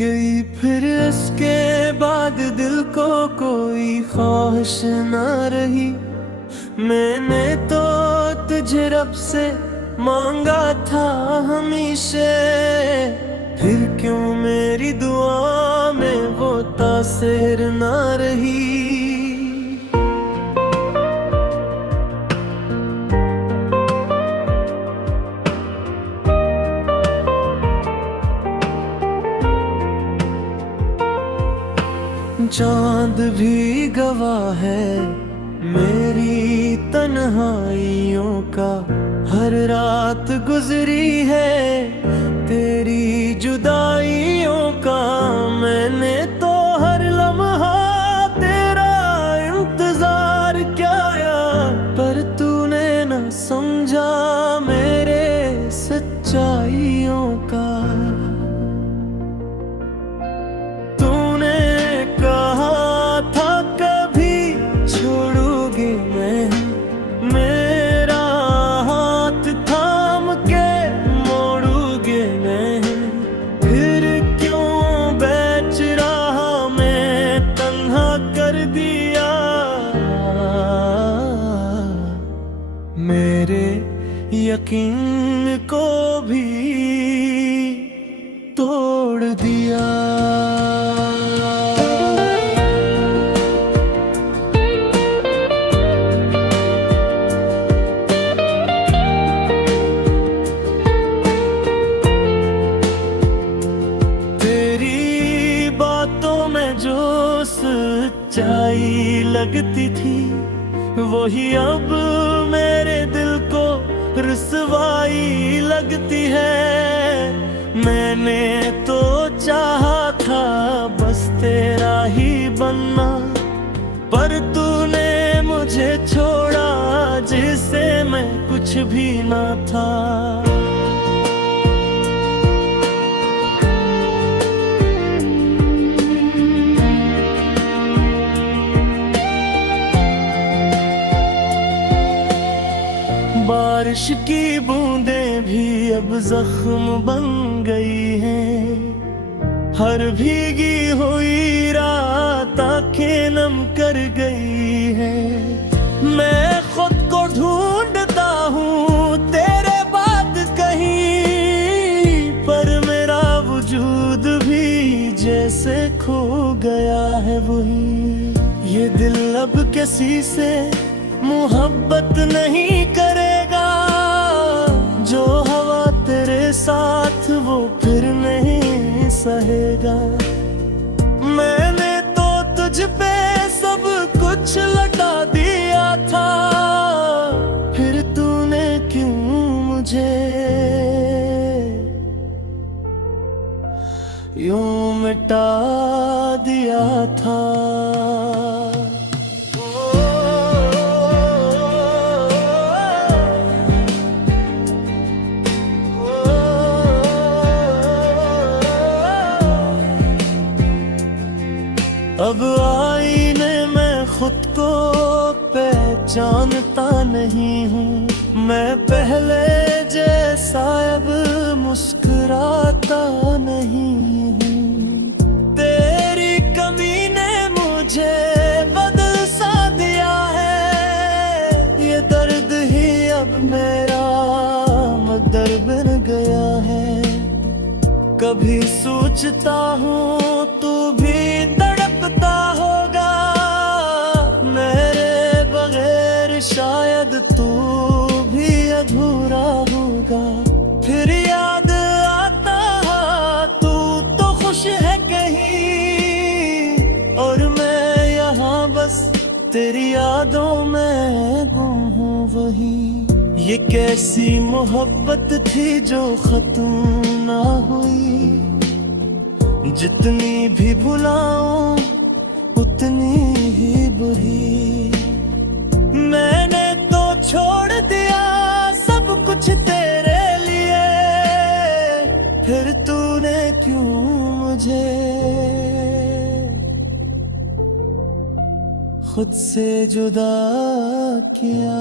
गई फिर इसके बाद दिल को कोई ख्वाहिश ना रही। मैंने तो तुझे रब से मांगा था हमेशा, फिर क्यों मेरी दुआ में वो तासीर ना रही। चांद भी गवाह है मेरी तन्हाइयों का, हर रात गुजरी है तेरी जुदाइयों का। मैंने तो हर लम्हा तेरा इंतजार किया, पर तूने न समझा मेरे सच्चाइयों का। मेरे यकीन को भी तोड़ दिया। तेरी बातों में जो सच्चाई लगती थी, वही अब मेरे दिल को रुसवाई लगती है। मैंने तो चाहा था बस तेरा ही बनना, पर तूने मुझे छोड़ा जिससे मैं कुछ भी ना था। बारिश की बूंदें भी अब जख्म बन गई हैं, हर भीगी हुई रात आंखें नम कर गई है। मैं खुद को ढूंढता हूँ तेरे बाद कहीं, पर मेरा वजूद भी जैसे खो गया है वही। ये दिल अब किसी से मोहब्बत नहीं करेगा, जो हवा तेरे साथ वो फिर नहीं सहेगा। मैंने तो तुझ पे सब कुछ लौटा दिया था, फिर तूने क्यों मुझे यूं मिटा दिया था। अब आईने में खुद को पहचानता नहीं हूँ, मैं पहले जैसा अब मुस्कुराता नहीं हूँ। तेरी कमी ने मुझे बदल सा दिया है, ये दर्द ही अब मेरा मकदर बन गया है। कभी सोचता हूँ तू भी तड़पता होगा, मेरे बगैर शायद तू भी अधूरा होगा। फिर याद आता तू तो खुश है कहीं, और मैं यहाँ बस तेरी यादों में गुम हूँ वही। ये कैसी मोहब्बत थी जो खत्म ना हुई, जितनी भी भुलाऊं उतनी ही बुरी। मैंने तो छोड़ दिया सब कुछ तेरे लिए, फिर तूने क्यों मुझे खुद से जुदा किया।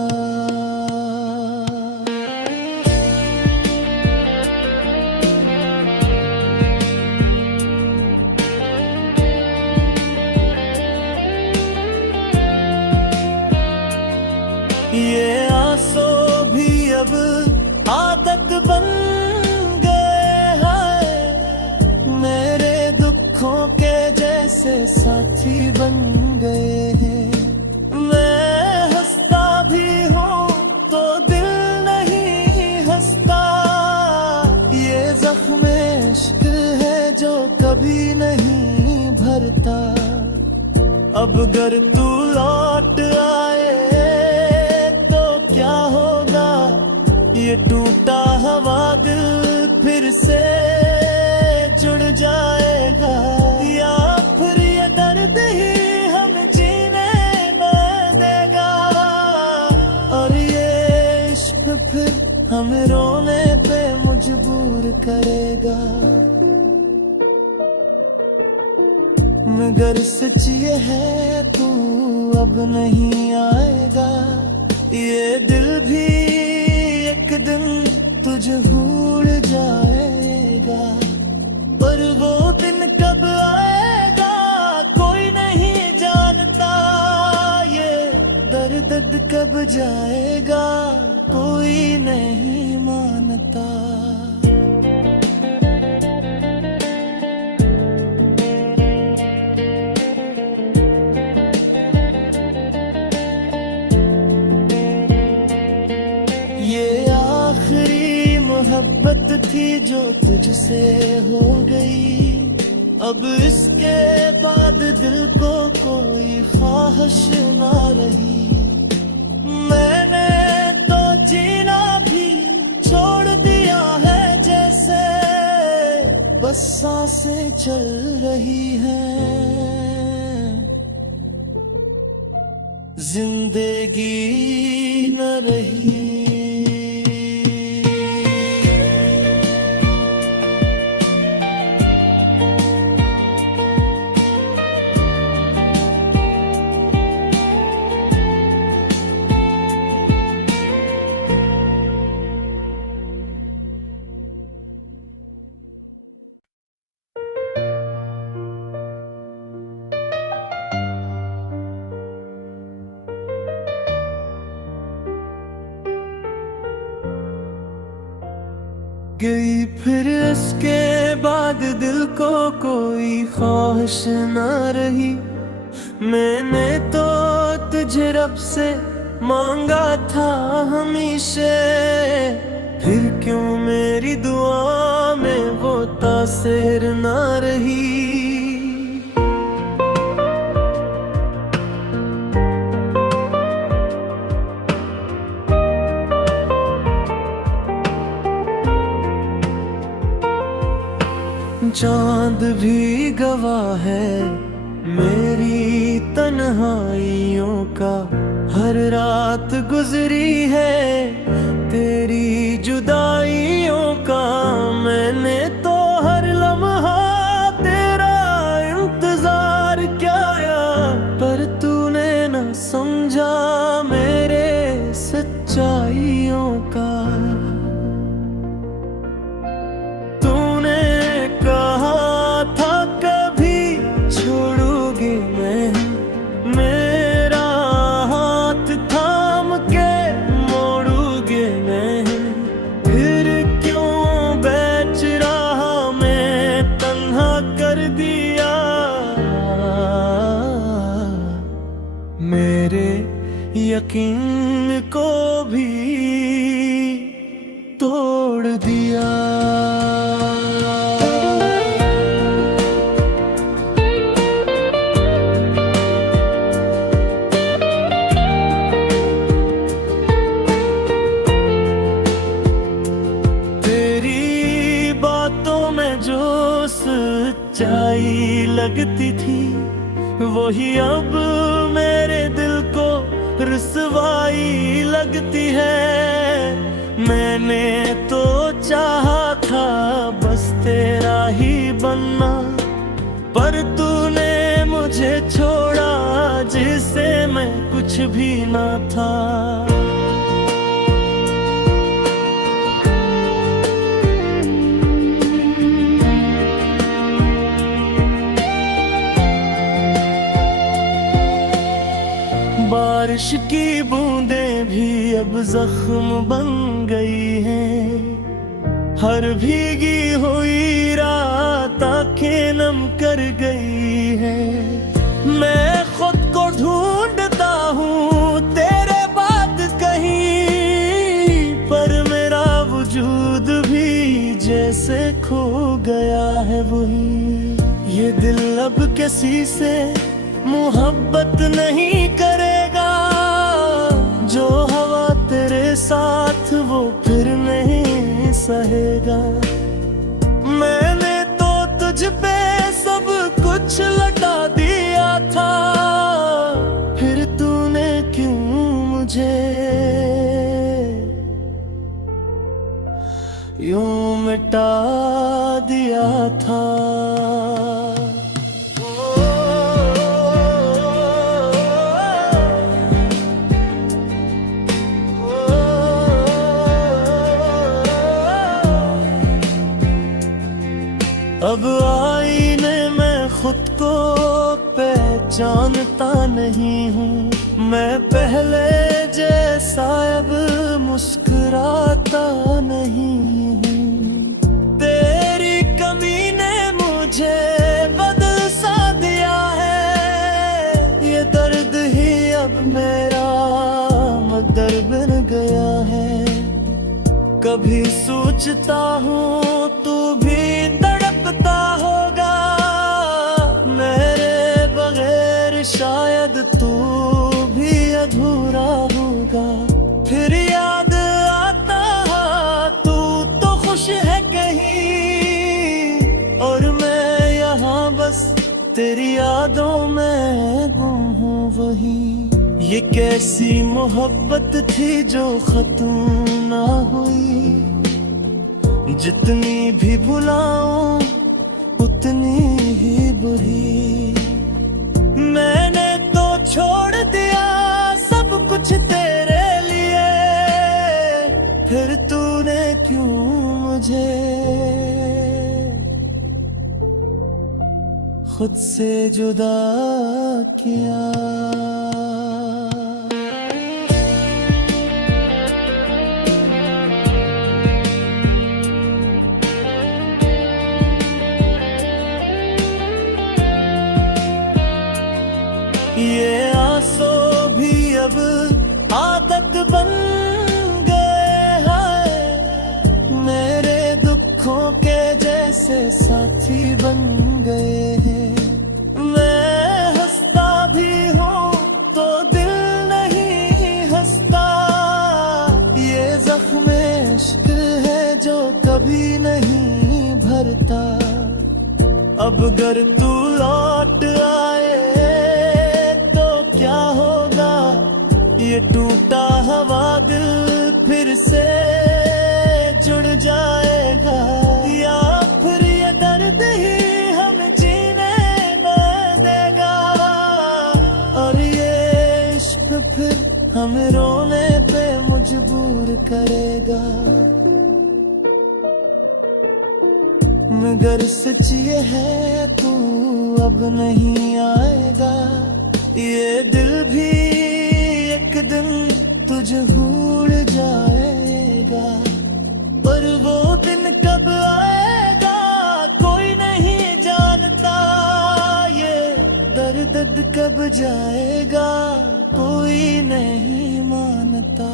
साथी बन गए हैं। मैं हंसता भी हूँ तो दिल नहीं हंसता, ये जख्म इश्क है जो कभी नहीं भरता। अब अगर तू लौट आए तो क्या होगा, ये टूटा हुआ दिल फिर से जुड़ जाएगा, या फिर ये दर्द ही हम जीने न देगा, और ये इश्क फिर हमें रोने पे मजबूर करेगा। मगर सच ये है तू अब नहीं आएगा, ये दिल भी एक दिन तुझे भूल जाएगा। पर वो दिन कब आएगा कोई नहीं जानता, ये दर्द कब जाएगा कोई नहीं मानता। मोहब्बत थी जो तुझसे हो गई, अब इसके बाद दिल को कोई ख्वाहिश ना रही। मैंने तो जीना भी छोड़ दिया है जैसे, बस सांसें चल रही हैं, जिंदगी न रही। गई फिर इसके बाद दिल को कोई ख्वाहिश न रही। मैंने तो तुझे रब से मांगा था हमेशा, फिर क्यों मेरी दुआ में वो तासीर न रही। चांद भी गवाह है मेरी तन्हाइयों का, हर रात गुजरी है तेरी जुदाइयों का। मैंने तो हर लम्हा तेरा इंतजार किया, पर तूने न समझा मेरे सच्चाइयों का। यकीन को भी तोड़ दिया। तेरी बातों में जो सच्चाई लगती थी, वही अब मेरे दिल को रुसवाई लगती है। मैंने तो चाहा था बस तेरा ही बनना, पर तूने मुझे छोड़ा जिससे मैं कुछ भी ना था। बारिश की बूंदें भी अब जख्म बन गई हैं, हर भीगी हुई रात आंखें नम कर गई हैं। किसी से मोहब्बत नहीं करेगा। जो हवा तेरे साथ वो फिर नहीं सहेगा। मैंने तो तुझ पे सब कुछ लटा दिया था, फिर तूने क्यों मुझे यूं मिटा दिया था। अब आईने में खुद को पहचानता नहीं हूँ। मैं पहले जैसा अब मुस्कुराता नहीं हूँ। तेरी कमी ने मुझे बदल सा दिया है। ये दर्द ही अब मेरा मकदर बन गया है। कभी सोचता हूँ तू भी तड़पता होगा। मेरे बगैर शायद तू भी अधूरा होगा। फिर याद आता तू तो खुश है कहीं, और मैं यहाँ बस तेरी यादों में गुम हूँ वहीं। ये कैसी मोहब्बत थी जो खत्म ना हुई। जितनी भी भुलाऊं उतनी ही बुरी। मैंने तो छोड़ दिया सब कुछ तेरे लिए, फिर तूने क्यों मुझे खुद से जुदा किया। ये आंसू भी अब आदत बन गए हैं। मेरे दुखों के जैसे साथी बन गए हैं। मैं हंसता भी हूँ तो दिल नहीं हंसता। ये जख्म इश्क है जो कभी नहीं भरता। अब अगर तू लौट आए ये टूटा हवा दिल फिर से जुड़ जाएगा। या फिर ये दर्द ही हमें जीने न देगा, और ये इश्क फिर हमें रोने पे मजबूर करेगा। मगर सच ये है तू अब नहीं आएगा। ये दिल भी एक दिन तुझे भूल जाएगा, पर वो दिन कब आएगा कोई नहीं जानता। ये दर्द कब जाएगा कोई नहीं मानता।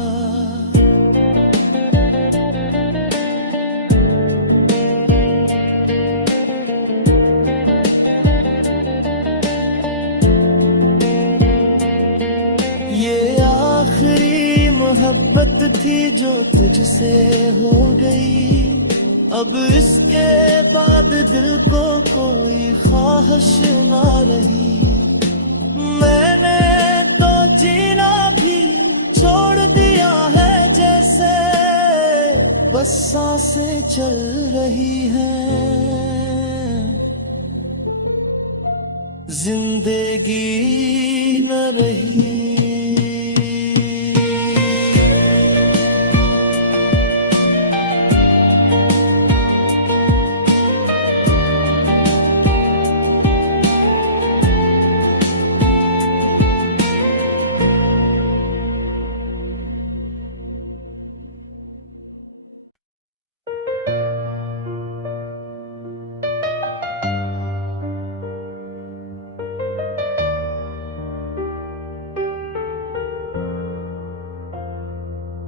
मोहब्बत थी जो तुझसे हो गई। अब इसके बाद दिल को कोई ख्वाहिश ना रही। मैंने तो जीना भी छोड़ दिया है जैसे, बस सांसें चल रही हैं, जिंदगी न रही।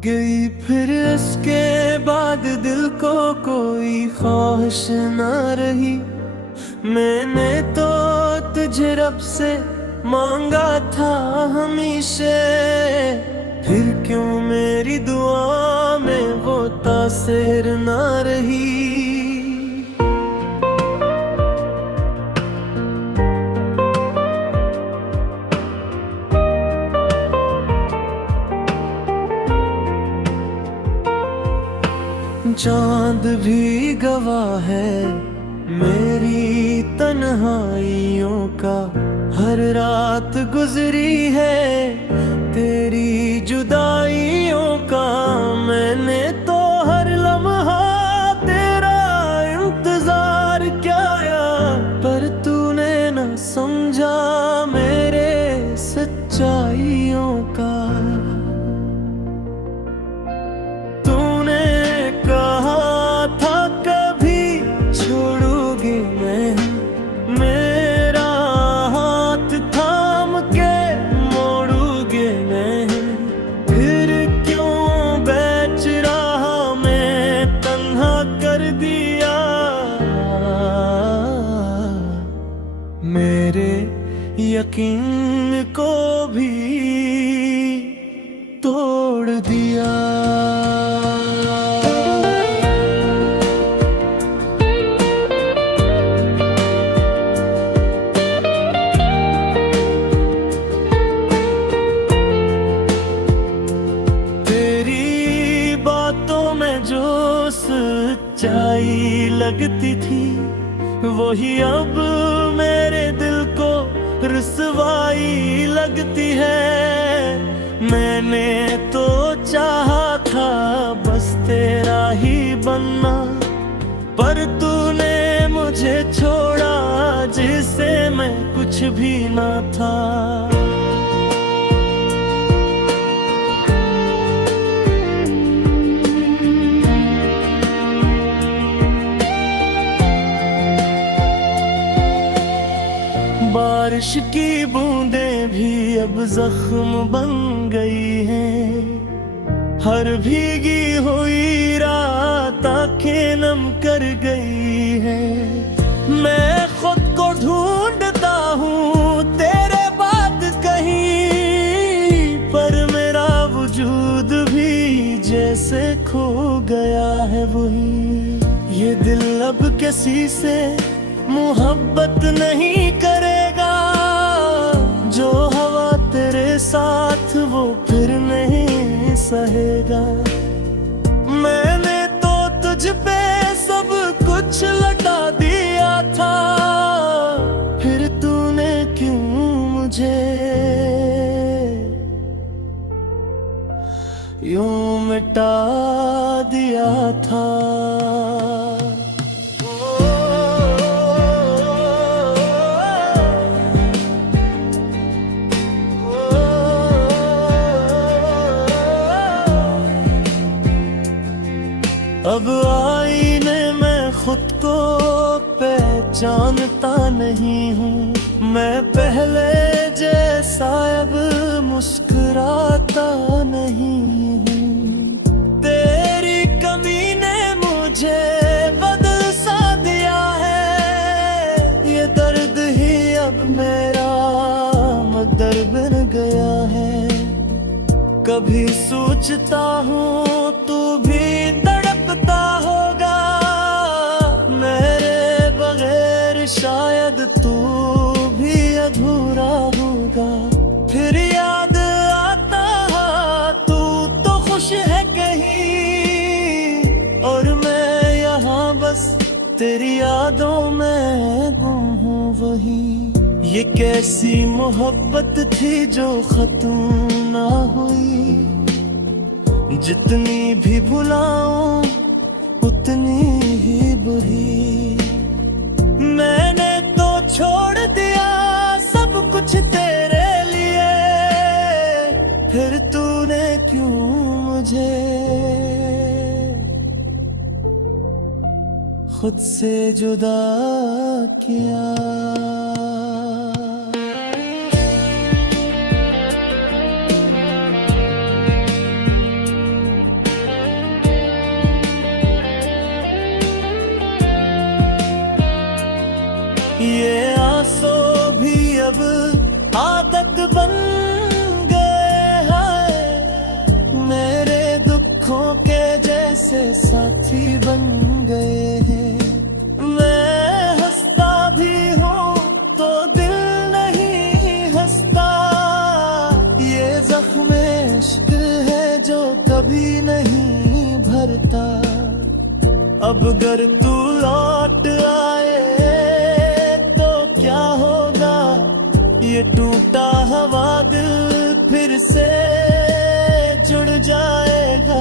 गई फिर इसके बाद दिल को कोई ख्वाहिश ना रही। मैंने तो तुझे रब से मांगा था हमेशा, फिर क्यों मेरी दुआ में वो तासीर ना रही। चांद भी गवाह है मेरी तन्हाइयों का, हर रात गुजरी है तेरी जुदाइयों का। मैंने तो हर लम्हा तेरा इंतजार किया, पर तूने न समझा मेरे सच्चाइयों का। मेरे यकीन को भी तोड़ दिया। तेरी बातों में जो सच्चाई लगती थी, वही अब मेरे दिल को रुसवाई लगती है। मैंने तो चाहा था बस तेरा ही बनना, पर तूने मुझे छोड़ा जिससे मैं कुछ भी ना था। बारिश की बूंदें भी अब जख्म बन गई हैं, हर भीगी हुई रात आंखें नम कर गई है। मैं खुद को ढूंढता हूँ तेरे बाद कहीं, पर मेरा वजूद भी जैसे खो गया है वही। ये दिल अब किसी से मोहब्बत नहीं करेगा, जो हवा तेरे साथ वो फिर नहीं सहेगा। मैंने तो तुझ पे सब कुछ लौटा दिया था, फिर तूने क्यों मुझे यूं मिटा दिया था। अब आईने में खुद को पहचानता नहीं हूँ, मैं पहले जैसा अब मुस्कुराता नहीं हूँ। तेरी कमी ने मुझे बदल सा दिया है, ये दर्द ही अब मेरा मदर बन गया है। कभी सोचता हूँ तू भी तड़पता होगा, मेरे बगैर शायद तू भी अधूरा होगा। फिर याद आता तू तो खुश है कहीं, और मैं यहाँ बस तेरी यादों में गुम हूँ वही। ये कैसी मोहब्बत थी जो खत्म ना हुई, जितनी भी भुलाऊं उतनी ही बुरी। मैंने तो छोड़ दिया सब कुछ तेरे लिए, फिर तूने क्यों मुझे खुद से जुदा किया। ये आंसू भी अब अगर तू लौट आए तो क्या होगा, ये टूटा हुआ दिल फिर से जुड़ जाएगा,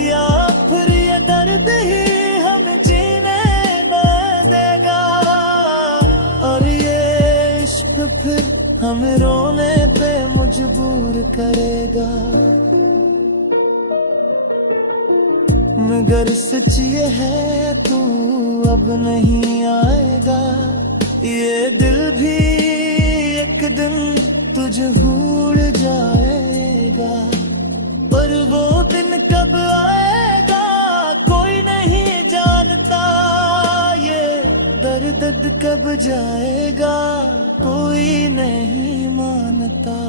या फिर ये दर्द ही हमें जीने न देगा, और ये इश्क फिर हमें रोने पे मजबूर करेगा। मगर सच ये है तू अब नहीं आएगा, ये दिल भी एक दिन तुझे भूल जाएगा, पर वो दिन कब आएगा कोई नहीं जानता, ये दर्द कब जाएगा कोई नहीं मानता।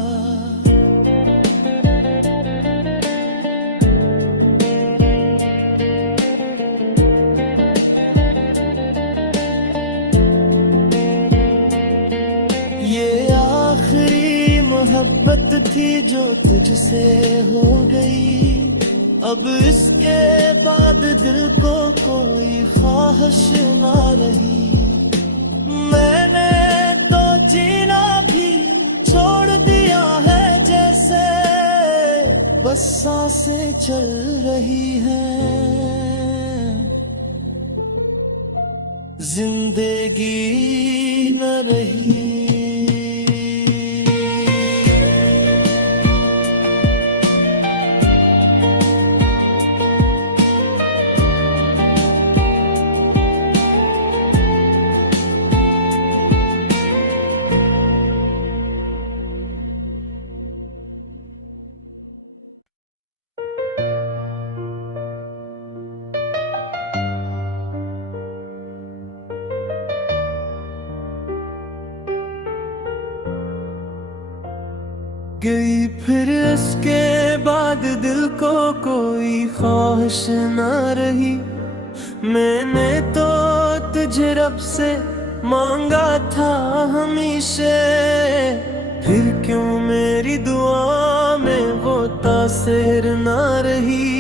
मोहब्बत थी जो तुझसे हो गई, अब इसके बाद दिल को कोई ख्वाहिश ना रही, मैंने तो जीना भी छोड़ दिया है जैसे बस सांसें चल रही हैं, जिंदगी न रही। गई फिर इसके बाद दिल को कोई ख्वाहिश न रही, मैंने तो तुझे रब से मांगा था हमेशा, फिर क्यों मेरी दुआ में वो तासीर न रही।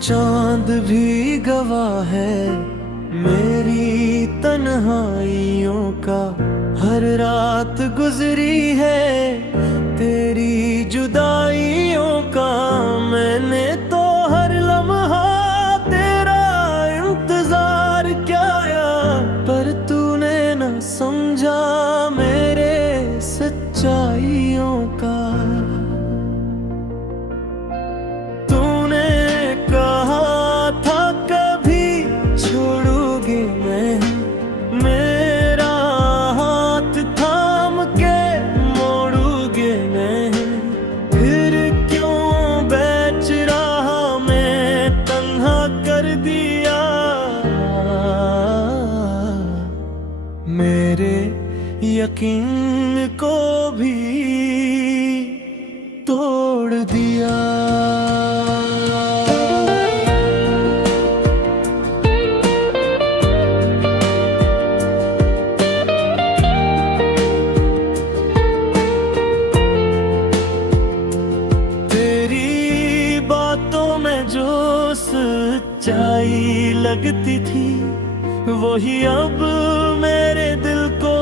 चांद भी गवाह है मेरी तन्हाइयों का, हर रात गुजरी है तेरी जुदाइयों का, मैंने तो हर लम्हा तेरा इंतजार किया, पर तूने न समझा मेरे सच्चाइयों का। मेरे यकीन को भी तोड़ दिया। तेरी बातों में जो सच्चाई लगती थी, वही अब मेरे दिल को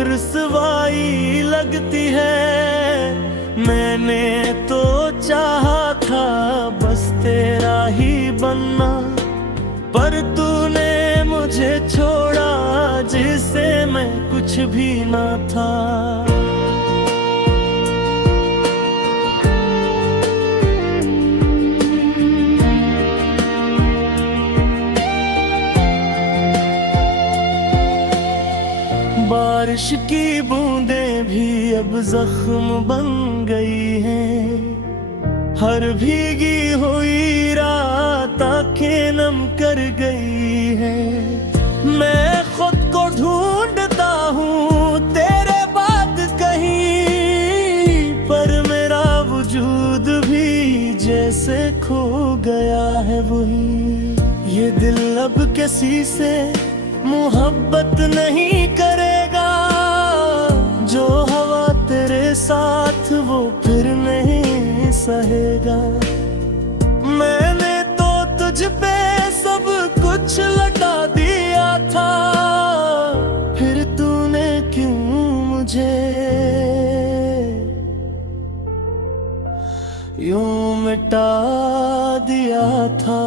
रुसवाई लगती है। मैंने तो चाहा था बस तेरा ही बनना, पर तूने मुझे छोड़ा जिससे मैं कुछ भी ना था। बारिश की बूंदें भी अब जख्म बन गई हैं, हर भीगी हुई रात आंखें नम कर गई है। मैं खुद को ढूंढता हूँ तेरे बाद कहीं, पर मेरा वजूद भी जैसे खो गया है वही। ये दिल अब किसी से मोहब्बत नहीं करेगा जो हवा तेरे साथ, वो फिर नहीं सहेगा। मैंने तो तुझ पे सब कुछ लगा दिया था, फिर तूने क्यों मुझे यूं मिटा दिया था।